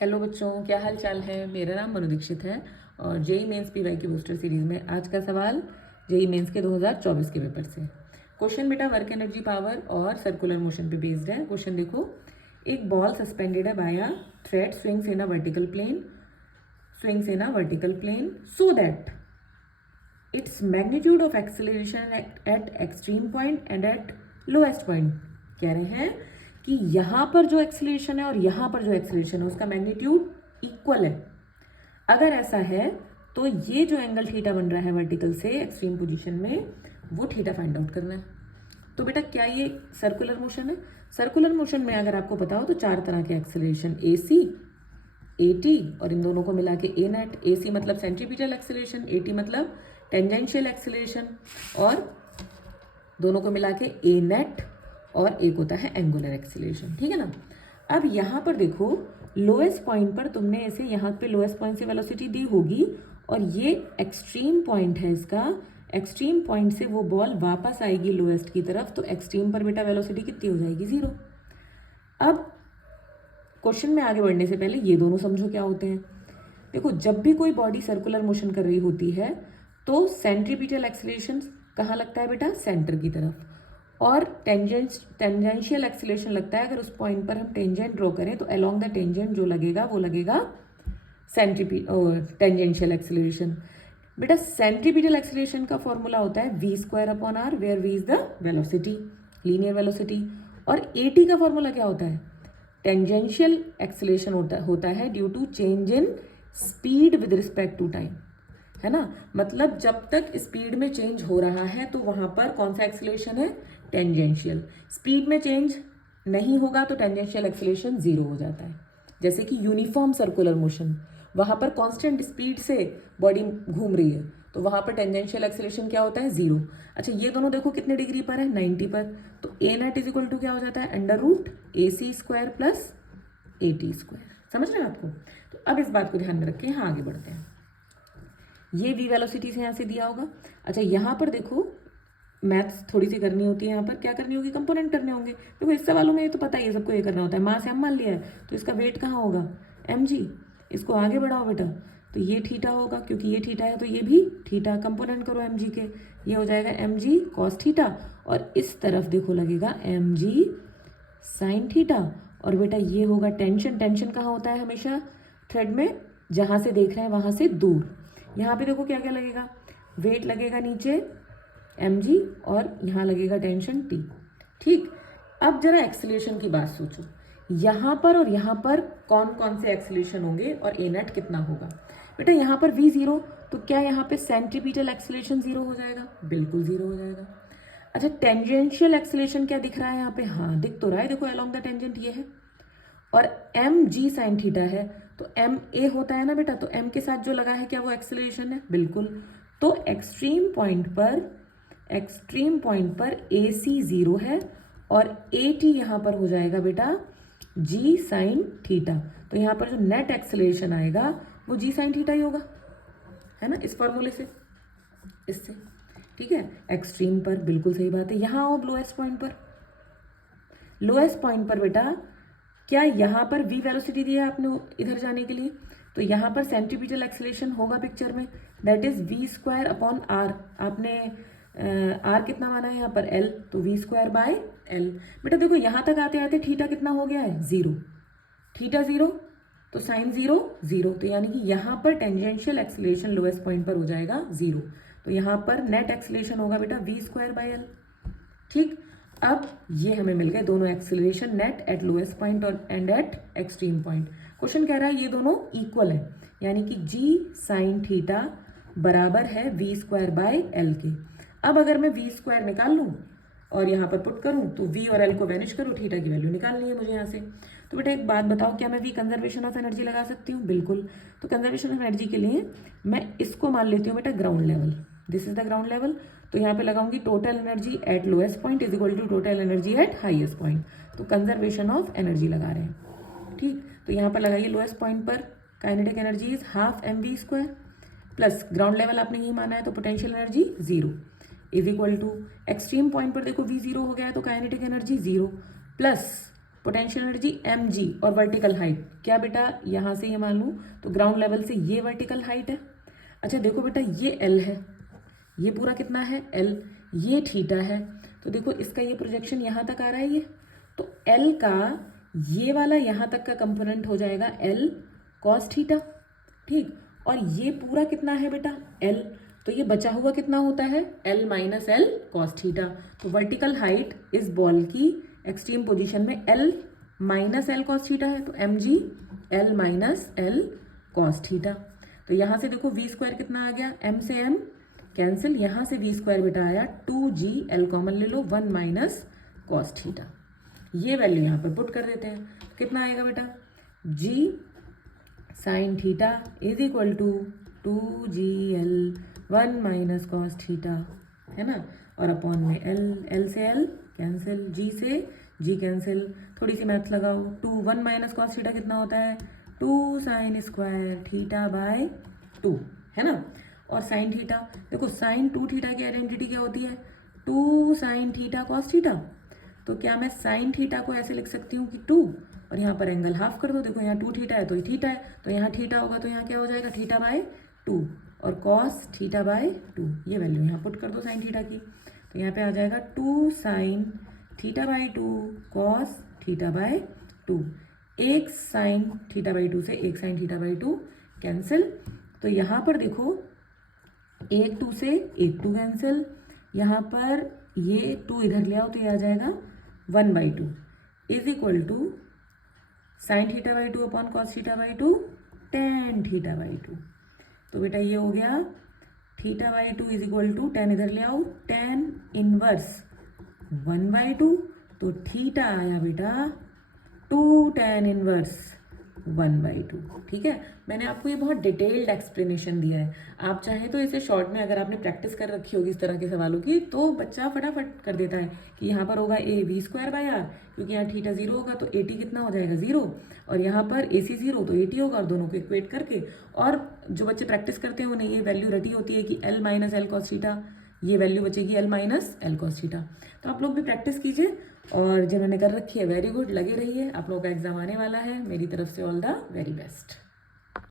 Hello बच्चों, क्या हाल चाल है। मेरा नाम मनु दीक्षित है और जेई मेंस पीवाई की बूस्टर सीरीज में आज का सवाल जेई मेंस के 2024 के पेपर से। क्वेश्चन बेटा वर्क एनर्जी पावर और सर्कुलर मोशन पे बेस्ड है। क्वेश्चन देखो, एक बॉल सस्पेंडेड है by a thread swings in a vertical plane so that its magnitude of acceleration at extreme point and at lowest point. कह रहे हैं कि यहाँ पर जो एक्सेलरेशन है और यहाँ पर जो एक्सेलरेशन है उसका मैग्नीट्यूड इक्वल है। अगर ऐसा है तो ये जो एंगल थीटा बन रहा है वर्टिकल से एक्सट्रीम पोजीशन में, वो थीटा फाइंड आउट करना है। तो बेटा क्या ये सर्कुलर मोशन है? सर्कुलर मोशन में अगर आपको पता हो तो चार तरह के acceleration, A C, A T और इन दोनों को मिला के ए नेट। ए सी मतलब सेंट्रीपिटल एक्सेलरेशन, ए टी मतलब टेंजेंशियल एक्सेलरेशन और दोनों को मिला के ए नेट और एक होता है एंगुलर एक्सेलरेशन। ठीक है ना। अब यहाँ पर देखो, लोएस्ट पॉइंट पर तुमने ऐसे यहाँ पे लोएस्ट पॉइंट से वेलोसिटी दी होगी और ये एक्सट्रीम पॉइंट है इसका। एक्सट्रीम पॉइंट से वो बॉल वापस आएगी लोएस्ट की तरफ, तो एक्सट्रीम पर बेटा वेलोसिटी कितनी हो जाएगी? 0। अब क्वेश्चन में आगे बढ़ने से पहले ये दोनों समझो क्या होते हैं। देखो, जब भी कोई बॉडी सर्कुलर मोशन कर रही होती है तो सेंट्रीपिटल एक्सेलरेशन कहाँ लगता है बेटा? सेंटर की तरफ। और टेंजेंशियल एक्सेलरेशन लगता है, अगर उस पॉइंट पर हम टेंजेंट ड्रॉ करें तो अलोंग द टेंजेंट जो लगेगा वो लगेगा टेंजेंशियल एक्सेलरेशन। बेटा सेंट्रीपिटल एक्सेलरेशन का फॉर्मूला होता है v² where v is the velocity, linear velocity. और at का फॉर्मूला क्या होता है? टेंजेंशियल एक्सेलरेशन होता है due to change in speed with respect to time, है ना। मतलब जब तक स्पीड में चेंज हो रहा है तो वहां पर कौन सा एक्सेलरेशन है? टेंजेंशियल। स्पीड में चेंज नहीं होगा तो टेंजेंशियल एक्सेलरेशन 0 हो जाता है। जैसे कि यूनिफॉर्म सर्कुलर मोशन, वहां पर कांस्टेंट स्पीड से बॉडी घूम रही है तो वहां पर टेंजेंशियल एक्सेलरेशन क्या होता है? 0। अच्छा, ये दोनों देखो कितने डिग्री पर है? 90 पर। तो ए नेट इज इक्वल टू क्या हो जाता है? √AC² plus AT²। समझ रहे हैं आपको? तो अब इस बात को ध्यान में रखें, यहाँ आगे बढ़ते हैं। ये v वेलोसिटी से यहाँ से दिया होगा। अच्छा, यहाँ पर देखो मैथ्स थोड़ी सी करनी होती है। यहाँ पर क्या करनी होगी? कंपोनेंट करने होंगे। देखो इस सवालों में ये तो पता ही है सबको, ये करना होता है। मास m मान लिया है तो इसका वेट कहाँ होगा? mg। इसको आगे बढ़ाओ बेटा, तो ये थीटा होगा, क्योंकि ये थीटा है तो ये भी थीटा। कंपोनेंट करो mg के, ये हो जाएगा mg cos थीटा और इस तरफ देखो लगेगा mg sin थीटा। और बेटा ये होगा टेंशन। टेंशन कहाँ होता है? हमेशा थ्रेड में, जहाँ से देख रहे हैं वहाँ से दूर। यहाँ पे देखो क्या क्या लगेगा? वेट लगेगा नीचे mg और यहाँ लगेगा टेंशन t। ठीक। अब जरा एक्सेलरेशन की बात सोचो, यहाँ पर और यहाँ पर कौन कौन से एक्सेलरेशन होंगे और a नेट कितना होगा? बेटा यहाँ पर v 0, तो क्या यहाँ पे सेंट्रीपिटल एक्सेलरेशन 0 हो जाएगा? बिल्कुल 0 हो जाएगा। अच्छा, टेंजेंशियल एक्सेलरेशन क्या दिख रहा है यहाँ पे? हाँ दिख तो रहा है, देखो अलोंग द टेंजेंट ये है और mg sin थीटा है तो m a होता है ना बेटा, तो m के साथ जो लगा है क्या वो एक्सेलरेशन है? बिल्कुल। तो एक्सट्रीम पॉइंट पर AC 0 है और AT यहाँ पर हो जाएगा बेटा g sin थीटा। तो यहाँ पर जो नेट एक्सेलरेशन आएगा वो g sin थीटा ही होगा, है ना, इस फॉर्मूले से, इससे। ठीक है, एक्सट्रीम पर बिल्कुल सही बात है। यहाँ आओ लोएस्ट पॉइंट पर बेटा, क्या यहाँ पर v वेलोसिटी दिया है आपने इधर जाने के लिए, तो यहाँ पर सेंट्रीपिटल एक्सेलरेशन होगा पिक्चर में, दैट इज v²/r। आपने r कितना माना है यहाँ पर? l, तो v²/l। बेटा देखो यहाँ तक आते आते थीटा कितना हो गया है? 0। थीटा 0 तो साइन 0 0, तो यानी कि यहाँ पर टेंजेंशियल एक्सेलरेशन लोएस्ट पॉइंट पर हो जाएगा 0। तो यहाँ पर नेट एक्सेलरेशन होगा बेटा v²/l। ठीक। अब ये हमें मिल गए दोनों acceleration, net at lowest point और end at extreme point. Question कह रहा है ये दोनों इक्वल है, यानी कि g sin थीटा बराबर है v²/l के। अब अगर मैं v² निकाल लूँ और यहाँ पर पुट करूँ तो v और l को वैनिश करूँ, थीटा की वैल्यू निकालनी है मुझे यहाँ से। तो बेटा एक बात बताओ, क्या मैं v कंजर्वेशन ऑफ एनर्जी लगा सकती हूँ? बिल्कुल। तो कंजर्वेशन ऑफ एनर्जी के लिए मैं इसको मान लेती हूँ बेटा ground level, this is the ground level. तो यहाँ पे लगाऊंगी total energy at lowest point is equal to total energy at highest point. तो कंजर्वेशन ऑफ एनर्जी लगा रहे हैं। ठीक। तो यहाँ पर लगाइए लोएस्ट पॉइंट पर kinetic energy is ½ mv² plus ground level आपने यही माना है तो potential energy 0 is equal to extreme point पर देखो v 0 हो गया है तो kinetic energy 0 plus potential energy mg और वर्टिकल हाइट क्या बेटा, यहाँ से ये मान लूँ तो ग्राउंड लेवल से ये वर्टिकल हाइट है। अच्छा देखो बेटा ये L है, ये पूरा कितना है L, ये थीटा है, तो देखो इसका ये प्रोजेक्शन यहाँ तक आ रहा है ये, तो L का ये वाला यहाँ तक का कंपोनेंट हो जाएगा L कॉस थीटा, ठीक। और ये पूरा कितना है बेटा L, तो ये बचा हुआ कितना होता है L minus L cos theta. तो वर्टिकल हाइट इस बॉल की एक्सट्रीम पोजीशन में L minus L cos theta है, तो mg L minus L cos theta. तो यहाँ से देखो v स्क्वायर कितना आ गया, m से m कैंसिल, यहाँ से v स्क्वायर बेटा आया 2g, L कॉमन ले लो 1 माइनस कॉस थीटा। ये वैल्यू यहाँ पर पुट कर देते हैं, कितना आएगा बेटा, g sine theta is equal to 2gl 1 minus cos theta, है ना, और अपॉन में L से L कैंसिल, G से G कैंसिल, थोड़ी सी मैथ लगाओ, 1 माइनस कॉस थीटा कितना होता है 2 साइन स्क्वायर थीटा बाय 2, है ना। और साइन थीटा देखो, साइन 2 थीटा की आइडेंटिटी क्या होती है 2 साइन थीटा कॉस थीटा, तो क्या मैं साइन थीटा को ऐसे लिख सकती हूँ कि 2 और यहाँ पर एंगल हाफ कर दो, देखो यहाँ 2 थीटा है तो ये थीटा है, तो यहाँ थीटा होगा तो यहाँ क्या हो जाएगा थीटा बाय 2 और कॉस थीटा बाय 2, ये वैल्यू यहाँ पुट कर दो साइन थीटा की, तो यहाँ पे आ जाएगा 2 sine theta by 2 cos theta by 2, एक साइन थीटा बाय 2 से एक साइन थीटा बाय 2 कैंसिल, तो यहाँ पर देखो एक 2 से एक 2 कैंसिल, यहाँ पर ये 2 इधर ले आओ तो ये आ जाएगा 1/2 is equal to sine theta by 2 upon cos theta by 2 tan theta by 2। तो बेटा ये हो गया theta by 2 is equal to, tan इधर ले आओ, टेन इनवर्स 1/2, तो थीटा आया बेटा 2 टेन इनवर्स 1/2, ठीक है। मैंने आपको ये बहुत डिटेल्ड एक्सप्लेनेशन दिया है, आप चाहें तो इसे शॉर्ट में अगर आपने प्रैक्टिस कर रखी होगी इस तरह के सवालों की तो बच्चा फटाफट कर देता है कि यहाँ पर होगा a v square by r, क्योंकि यहाँ थीटा 0 होगा तो at कितना हो जाएगा 0, और यहाँ पर ac 0 तो at होगा, और दोनों को इक्वेट करके, और जो बच्चे प्रैक्टिस करते हैं उन्हें ये वैल्यू रटी होती है कि l minus L cos theta, ये वैल्यू बचेगी l minus L cos theta. तो आप लोग भी प्रैक्टिस कीजिए, और जिन्होंने कर रखी है वेरी गुड, लगे रहिए, आप लोगों का एग्जाम आने वाला है, मेरी तरफ से ऑल द वेरी बेस्ट।